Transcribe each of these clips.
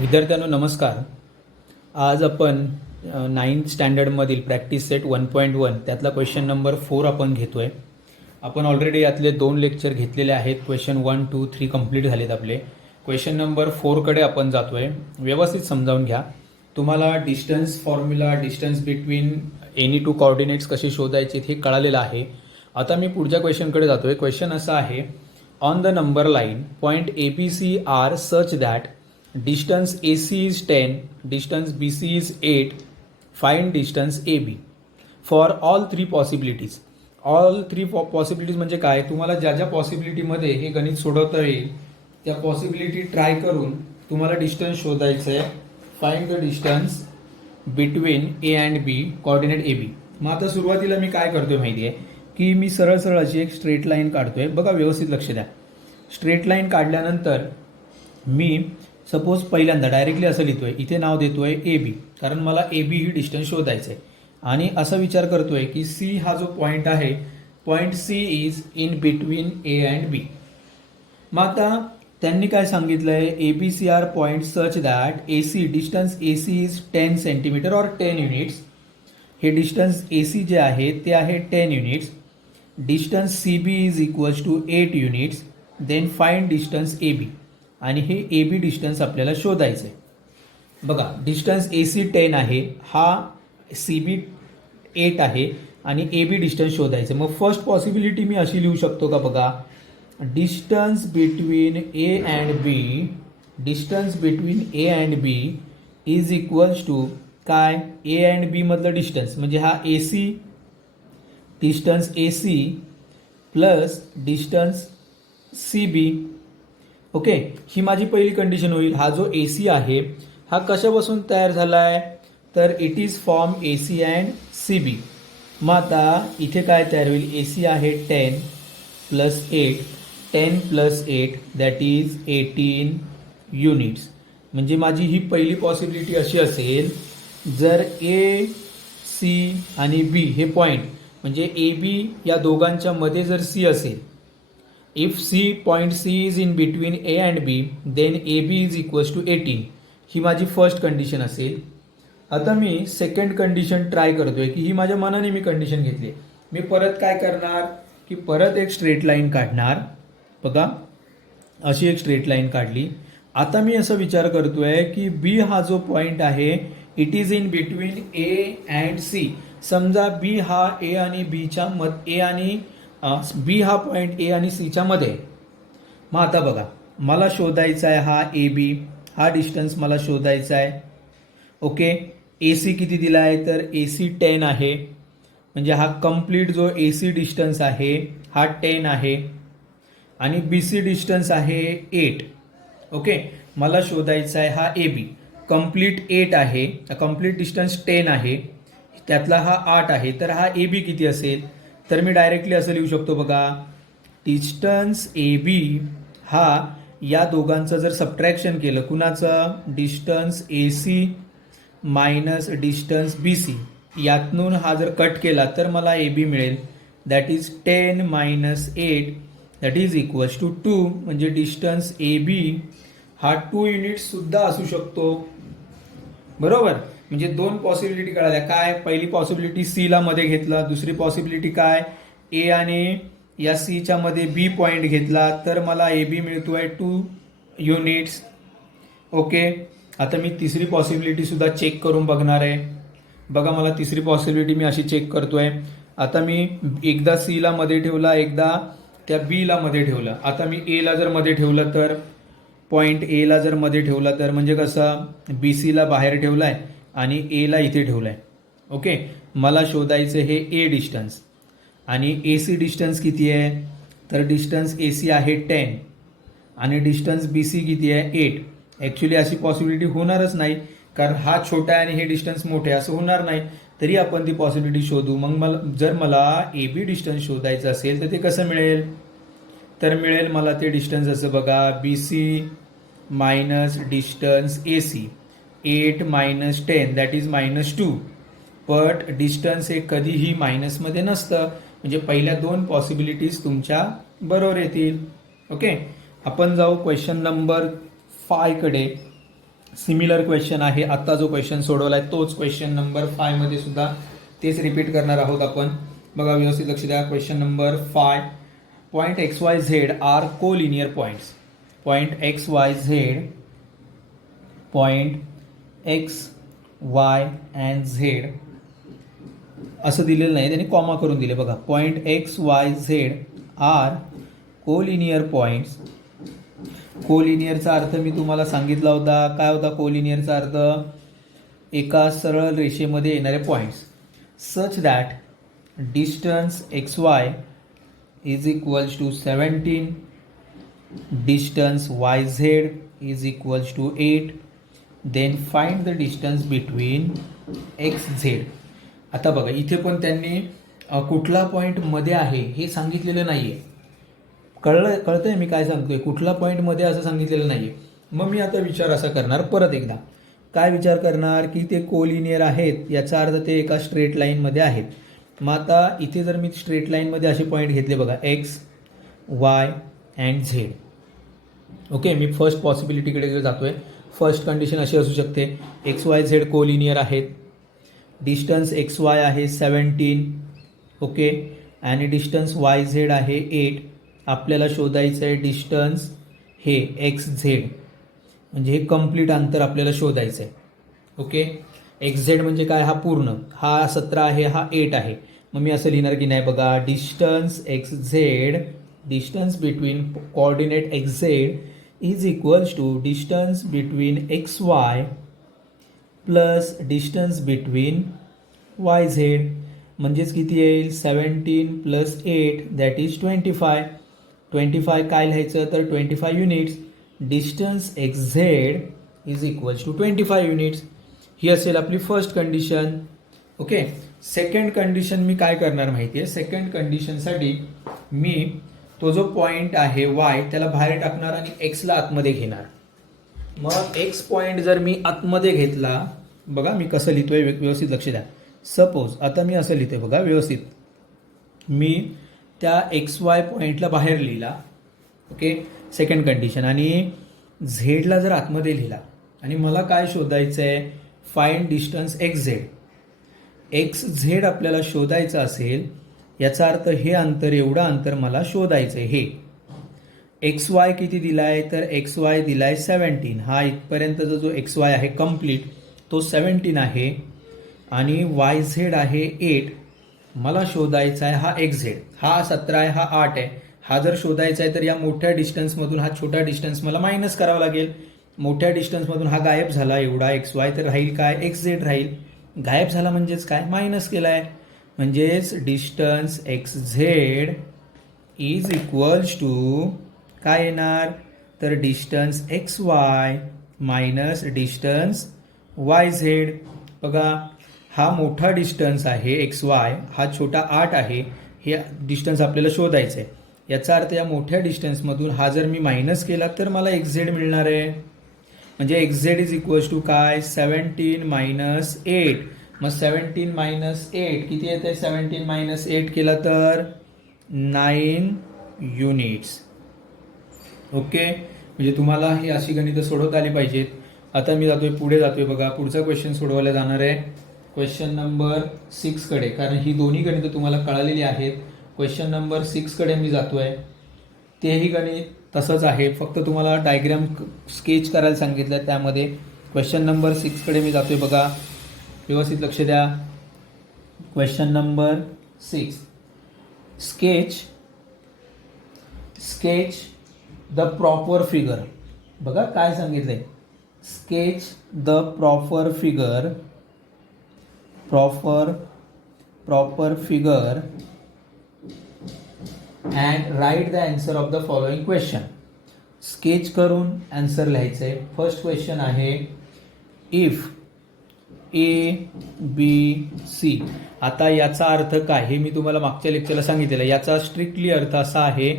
विद्यार्थ्यांनो नमस्कार. आज आपण 9th स्टँडर्डमधील प्रॅक्टिस सेट 1.1 त्यातला क्वेश्चन नंबर 4 आपण घेतोय. आपण ऑलरेडी यातले 2 लेक्चर घेतलेले आहेत. क्वेश्चन 1, 2, 3 कंप्लीट झालेत आपले. क्वेश्चन नंबर 4 कडे आपण जातोय. व्यवस्थित समजावून घ्या. तुम्हाला distance formula, distance between any two coordinates कसे शोधायचे हे कळालेलं आहे. आता मी पुढच्या क्वेश्चनकडे जातोय. क्वेश्चन असा आहे, on the number line point ABC R such that distance AC is 10, distance BC is 8, find distance AB. For all three possibilities. All three possibilities म्हणजे काय, तुम्हाला ज्या ज्या पॉसिबिलिटीमध्ये हे गणित सोडवता येईल त्या पॉसिबिलिटी ट्राय करून तुम्हाला डिस्टन्स शोधायचं आहे. Find the distance between A and B coordinate AB. मग आता सुरुवातीला मी काय करतोय माहिती आहे की मी सरळ सरळ अशी एक स्ट्रेट लाईन काढतोय. बघा व्यवस्थित लक्ष द्या. स्ट्रेट लाईन काढल्यानंतर मी सपोज पहिल्यांदा डायरेक्टली असं लिहितोय, इथे नाव देतोय AB, कारण मला AB ही डिस्टन्स शोधायचं आहे. आणि असा विचार करतोय की C हा जो पॉईंट आहे, point C is in between A and B. मग आता त्यांनी काय सांगितलंय, ABC are point such that AC distance AC is 10 centimetre और 10 युनिट्स. हे डिस्टन्स AC जे आहे ते आहे 10 units. Distance CB is equals to 8 units. Then find distance AB. आणि हे AB डिस्टन्स आपल्याला शोधायचं आहे. बघा डिस्टन्स AC 10 आहे, हा CB 8 आहे आणि AB डिस्टन्स शोधायचं. मग फर्स्ट पॉसिबिलिटी मी अशी लिहू शकतो का, बघा distance between A and B, distance between A and B is equals to काय, A अँड B मधलं डिस्टन्स म्हणजे हा AC, distance AC plus distance CB. Okay, ही माझी पहिली कंडिशन होईल. हा जो AC आहे हा कशापासून तयार झाला आहे, तर it is form AC and CB. मग आता इथे काय तयार होईल, AC आहे 10 plus 8, 10 plus 8 that is 18 units. म्हणजे माझी ही पहिली पॉसिबिलिटी अशी असेल, जर A, C आणि B हे पॉईंट म्हणजे AB या दोघांच्या मध्ये जर C असेल, if point C is in between A and B, then AB is equals to 18. ही माझी फर्स्ट कंडिशन असेल. आता मी सेकंड कंडिशन ट्राय करतोय की ही माझ्या मनाने मी कंडिशन घेतली. मी परत काय करणार की परत एक स्ट्रेट लाईन काढणार. बघा अशी एक स्ट्रेट लाईन काढली. आता मी असा विचार करतोय की B हा जो पॉईंट आहे it is in between A and C. समजा B हा A आणि Bच्या A आणि B हा पॉईंट A आणि C च्या मध्ये. मग आता बघा मला शोधायचा आहे हा AB, हा डिस्टन्स मला शोधायचा आहे. ओके, AC किती दिला आहे, तर AC 10 आहे. म्हणजे हा कंप्लीट जो AC डिस्टन्स आहे हा 10 आहे आणि BC डिस्टन्स आहे 8. ओके, मला शोधायचा आहे हा AB, कंप्लीट 8 आहे, कंप्लीट डिस्टन्स 10 आहे, त्यातला हा 8 आहे. तर हा AB किती असेल, तर मी डायरेक्टली असं लिहू शकतो, बघा डिस्टन्स AB हा या दोघांचं जर सबट्रॅक्शन केलं, कुणाचं, distance AC minus distance BC, यातून हा जर कट केला तर मला AB मिळेल. That is 10 minus 8 that is equals to 2. म्हणजे डिस्टन्स AB हा 2 युनिट्स सुद्धा असू शकतो. बरोबर, म्हणजे दोन पॉसिबिलिटी कळाल्या. काय, पहिली पॉसिबिलिटी C ला मध्ये घेतला, दुसरी पॉसिबिलिटी काय, A आणि या C च्या मध्ये B पॉइंट घेतला तर मला AB मिळतोय 2 युनिट्स. ओके, आता मी तिसरी पॉसिबिलिटी सुद्धा चेक करून बघणार आहे. बघा मला तिसरी पॉसिबिलिटी मी अशी चेक करतोय. आता मी एकदा C ला मध्ये ठेवला, एकदा त्या B ला मध्ये ठेवलं. आता मी A ला जर मध्ये ठेवलं तर, पॉईंट A ला जर मध्ये ठेवला तर म्हणजे कसं, BC ला बाहेर ठेवलाय आणि A ला इथे ठेवलाय. ओके, मला शोधायचं हे A डिस्टन्स आणि AC डिस्टन्स किती आहे, तर डिस्टन्स AC आहे 10 आणि डिस्टन्स BC किती आहे 8. ॲक्च्युली अशी पॉसिबिलिटी होणारच नाही, कारण हा छोटा आहे आणि हे डिस्टन्स मोठे, असं होणार नाही. तरी आपण ती पॉसिबिलिटी शोधू. मग जर मला AB डिस्टन्स शोधायचं असेल तर ते कसं मिळेल, तर मिळेल मला ते डिस्टन्स असं, बघा BC minus distance AC, 8 minus 10 that is minus 2. But distance हे कधीही मायनसमध्ये नसतं, म्हणजे पहिल्या दोन पॉसिबिलिटीज तुमच्या बरोबर येतील. ओके, आपण जाऊ क्वेश्चन नंबर 5 कडे. सिमिलर क्वेश्चन आहे, आता जो क्वेश्चन सोडवलाय तोच क्वेश्चन नंबर 5 मध्ये सुद्धा तेच रिपीट करणार आहोत आपण. बघा व्यवस्थित लक्ष द्या. Question number 5, point X Y Z are collinear points. Point X Y Z, point X Y and Z असं दिलेलं नाही, त्यांनी कॉमा करून दिले. बघा point X Y Z are collinear points. कोलिनियरचा अर्थ मी तुम्हाला सांगितला होता. काय होता कोलिनियरचा अर्थ? एका सरळ रेषेमध्ये येणारे points. Such that distance X Y is equals to 17, distance Y Z is equals to 8. Then find the distance between X Z. आता बघा इथे पण त्यांनी कुठला पॉईंट मध्ये आहे हे सांगितलेलं नाहीये. कळतंय मी काय सांगतोय? कुठला पॉईंट मध्ये असं सांगितलेलं नाहीये. मग मी आता विचार असा करणार परत एकदा. काय विचार करणार की ते कोलिनियर आहेत, याचा अर्थ ते एका स्ट्रेट लाईन मध्ये आहेत. मग आता इथे जर मी स्ट्रेट लाईन मध्ये असे पॉईंट घेतले बघा X Y and Z. Okay, मी फर्स्ट पॉसिबिलिटीकडे जातोय. फर्स्ट कंडिशन अशी असू शकते, एक्स वाय झेड कोलिनियर आहेत, डिस्टन्स एक्स वाय आहे 17, ओके, आणि डिस्टन्स वाय झेड आहे 8. आपल्याला शोधायचं आहे डिस्टन्स हे एक्स झेड, म्हणजे हे कंप्लीट अंतर आपल्याला शोधायचं आहे. ओके, एक्स झेड म्हणजे काय? हा पूर्ण, हा 17 आहे, हा 8 आहे. मग मी असं लिहिणार की नाही बघा, distance X Z, distance between coordinate X Z is equals to distance between X Y plus distance between Y Z. म्हणजेच किती येईल? 17 प्लस 8 दॅट इज 25. 25 काय लिहायचं? तर 25 units. Distance X Z is equals to 25 units. ही असेल आपली first condition. Okay, second condition मी काय करणार माहिती आहे? सेकंड कंडिशनसाठी मी तो जो पॉईंट आहे वाय त्याला बाहेर टाकणार आणि एक्सला आतमध्ये घेणार. मग एक्स पॉईंट जर मी आतमध्ये घेतला, बघा मी कसं लिहितोय व्यवस्थित लक्ष द्या. सपोज आता मी असं लिहितोय बघा व्यवस्थित, मी त्या एक्स वाय पॉईंटला बाहेर लिहिला. Okay, second condition. आणि झेडला जर आतमध्ये लिहिला आणि मला काय शोधायचं आहे? Find distance X Z. X Z आपल्याला शोधायचं असेल, याचा अर्थ हे अंतर, एवढं अंतर मला शोधायचं आहे. हे एक्स वाय किती दिलाय? तर एक्स वाय दिलाय 17. हा इथपर्यंतचा जो एक्स वाय आहे कम्प्लीट तो 17 आहे आणि वाय झेड आहे 8. मला शोधायचा आहे हा एक्स झेड. हा 17 आहे, हा 8 आहे. हा जर शोधायचा आहे तर या मोठ्या डिस्टन्समधून हा छोटा डिस्टन्स मला मायनस करावा लागेल. मोठ्या डिस्टन्समधून हा गायब झाला एवढा एक्स वाय, तर राहील काय? एक्स झेड राहील. गायब झाला म्हणजेच काय? मायनस केलाय. म्हणजेच distance X Z is equals to काय येणार? तर distance X Y minus distance Y Z. बघा हा मोठा डिस्टन्स आहे एक्स वाय, हा छोटा 8 आहे. हे डिस्टन्स आपल्याला शोधायचं आहे. याचा अर्थ या मोठ्या डिस्टन्समधून हा जर मी मायनस केला तर मला एक्स झेड मिळणार आहे. म्हणजे X Z is equals to काय? 17 मायनस 8. मग 17 मायनस 8 किती येते? 17 मायनस 8 केला तर 9 युनिट्स. ओके, म्हणजे तुम्हाला ही अशी गणितं सोडवता आली पाहिजेत. आता मी पुढे जातोय बघा. पुढचा क्वेश्चन सोडवायला जाणार आहे क्वेश्चन नंबर 6 कडे, कारण ही दोन्ही गणितं तुम्हाला कळालेली आहेत. क्वेश्चन नंबर 6 कडे मी जातोय. तेही गणित तसंच आहे, फक्त तुम्हाला डायग्राम स्केच करायला सांगितलं. त्यामध्ये क्वेश्चन नंबर 6 कडे मी जातोय बघा. व्यवस्थित लक्ष द्या. Question number 6, sketch the proper figure. बघा काय सांगितलंय? Sketch the proper figure and write the answer of the following question. Sketch करून आन्सर लिहायचंय. फर्स्ट क्वेश्चन आहे इफ ए बी सी. आता याचा अर्थ काय हे मी तुम्हाला मागच्या लेक्चरला सांगितलेलं. याचा स्ट्रिक्टली अर्थ असा आहे,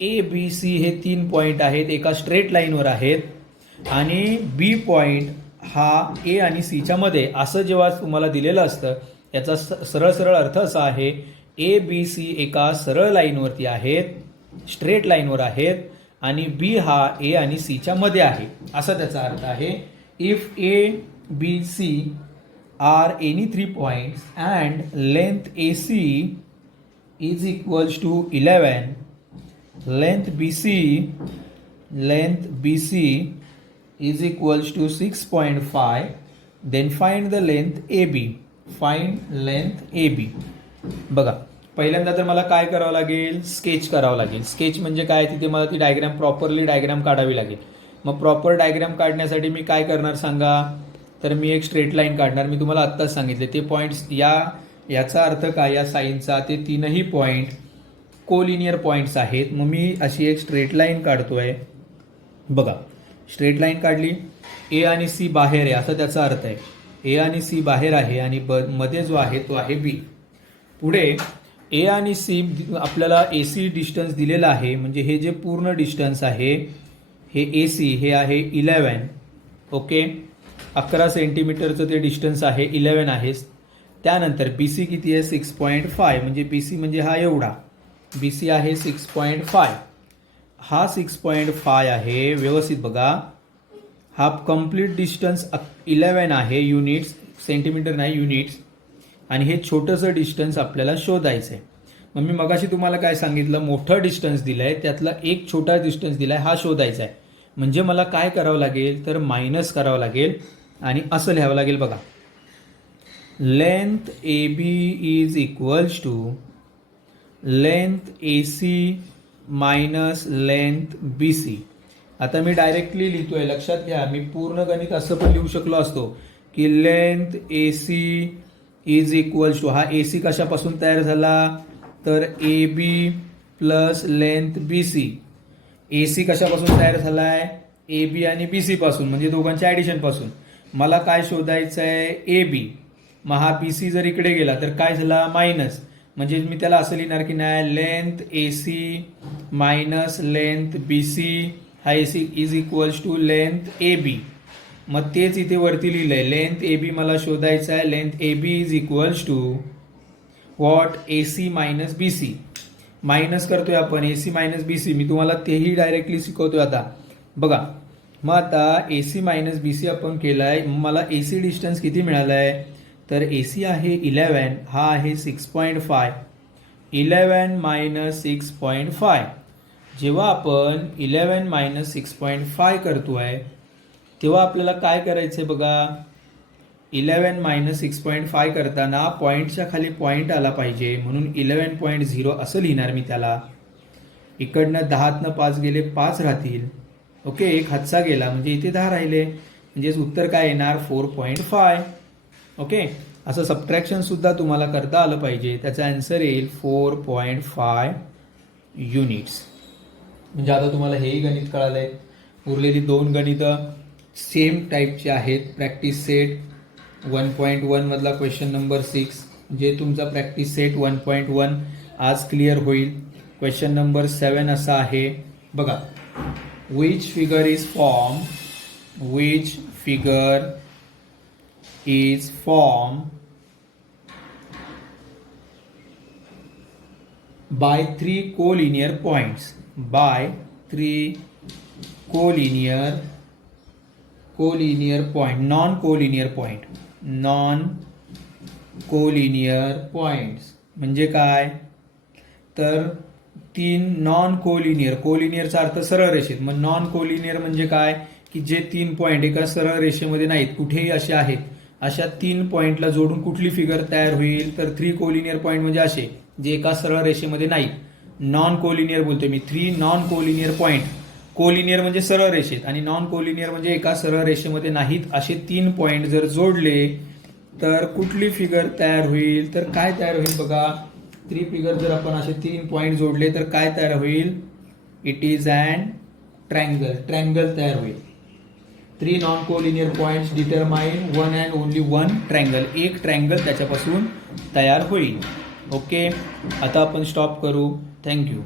ए बी सी हे 3 पॉईंट आहेत, एका स्ट्रेट लाईनवर आहेत आणि बी पॉईंट हा ए आणि सीच्या मध्ये, असं जेव्हा तुम्हाला दिलेलं असतं याचा सरळ अर्थ असा आहे, ए बी सी एका सरळ लाईनवरती आहेत, स्ट्रेट लाईनवर आहेत आणि बी हा ए आणि सीच्या मध्ये आहे, असा त्याचा अर्थ आहे. If A B C are any 3 points and length AC is equals to 11, length BC is equals to 6.5, then find the length AB. Find length AB. बघा, पहिल्यांदा तर मला काय करावं लागेल, स्केच करावं लागेल. स्केच म्हणजे काय, तिथे मला ती डायग्राम प्रॉपरली डायग्राम काढावी लागेल. मग प्रॉपर डायग्राम काढण्यासाठी मी काय करणार सांगा, तर मी एक स्ट्रेट लाईन काढणार. मी तुम्हाला आत्ताच सांगितले ते पॉईंट्स, याचा अर्थ काय, या साईनचा ते तीनही पॉईंट कोलिनियर पॉईंट्स आहेत. मग मी अशी एक स्ट्रेट लाईन काढतोय. बघा, स्ट्रेट लाईन काढली, ए आणि सी बाहेर आहे असं त्याचा अर्थ आहे. ए आणि सी बाहेर आहे आणि मध्ये जो आहे तो आहे बी. पुढे ए आणि सी आपल्याला ए सी डिस्टन्स दिलेला आहे, म्हणजे हे जे पूर्ण डिस्टन्स आहे हे ए सी हे आहे 11. ओके, 11 सेंटीमीटरचं ते डिस्टन्स आहे, 11 आहे. त्यानंतर बी सी किती आहे, 6.5, म्हणजे बी सी म्हणजे हा एवढा, बी सी आहे 6.5. हा 6.5 आहे. व्यवस्थित बघा, हा कम्प्लीट डिस्टन्स 11 आहे, युनिट्स, सेंटीमीटर नाही युनिट्स. आणि हे छोटंसं डिस्टन्स आपल्याला शोधायचं आहे. मग मी मगाशी तुम्हाला काय सांगितलं, मोठं डिस्टन्स दिलं आहे, त्यातला एक छोटा डिस्टन्स दिला आहे, हा शोधायचा आहे. म्हणजे मला काय करावं लागेल, तर मायनस करावं लागेल आणि असं लिहावं लागेल. बघा, length A B is equals to length A C minus length B C. आता मी डायरेक्टली लिहितोय, लक्षात घ्या, मी पूर्ण गणित असं पण लिहू शकलो असतो की length A C is equals to, हा ए सी कशापासून तयार झाला, तर A B plus length B C. A C कशापासून तयार झाला आहे, ए बी आणि बी सी पासून, म्हणजे दोघांच्या ॲडिशन पासून. मला काय शोधायचं आहे, ए बी. मग हा बी सी जर इकडे गेला तर काय झाला, मायनस. म्हणजे मी त्याला असं लिहिणार की नाही, length A C minus length B C, हा A C is equals to length A B. मग तेच इथे वरती लिहिलंय, लेंथ ए बी मला शोधायचं आहे. Length A B is equals to what, A C minus B C. Minus करतोय आपण A C minus B C, मी तुम्हाला तेही डायरेक्टली शिकवतोय आता. बघा, मग आता A C minus B C आपण केलाय. मला ए सी डिस्टन्स किती मिळालाय, तर ए सी आहे 11, हा आहे 6.5. 11 मायनस 6.5. जेव्हा आपण 11 मायनस 6.5 करतोय तेव्हा आपल्याला काय करायचंय बघा, 11 मायनस 6.5 करताना पॉईंटच्या खाली पॉईंट आला पाहिजे, म्हणून 11.0 असं लिहिणार मी त्याला. इकडनं 10तनं 5 गेले, 5 राहतील. ओके, एक हातचा गेला म्हणजे इथे 10 राहिले, म्हणजेच उत्तर काय येणार, 4.5. ओके, असं सबट्रॅक्शन सुद्धा तुम्हाला करता आलं पाहिजे. त्याचा आन्सर येईल 4.5 युनिट्स. म्हणजे आता तुम्हाला हेही गणित कळालंय. उरलेली 2 गणितं सेम टाईपचे आहेत. प्रॅक्टिस सेट 1.1 मधला क्वेश्चन नंबर 6, जे तुमचा प्रॅक्टिस सेट 1.1 आज क्लिअर होईल. क्वेश्चन नंबर 7 असा आहे बघा, which figure is formed by 3 collinear points, non-collinear points. म्हणजे काय, तर 3 नॉन कोलिनियर, कोलिनियरचा अर्थ सरळ रेषेत. मग नॉन कोलिनियर म्हणजे काय, की जे 3 पॉईंट एका सरळ रेषेमध्ये नाहीत, कुठेही असे आहेत, अशा 3 पॉईंटला जोडून कुठली फिगर तयार होईल, तर 3 कोलिनियर पॉईंट म्हणजे असे जे एका सरळ रेषेमध्ये नाहीत. नॉन कोलिनियर बोलतोय मी, 3 नॉन कोलिनियर पॉईंट. कोलिनियर म्हणजे सरळ रेषेत आणि नॉन कोलिनियर म्हणजे एका सरळ रेषेमध्ये नाहीत, असे 3 पॉईंट जर जोडले तर कुठली फिगर तयार होईल, तर काय तयार होईल बघा, 3 फिगर जर आपण असे 3 पॉईंट जोडले तर काय तयार होईल, इट इज अँड ट्रँगल तयार होईल. 3 non collinear points determine 1 and only 1 triangle, एक ट्रँगल त्याच्यापासून तयार होईल. ओके, आता आपण स्टॉप करू. थँक्यू.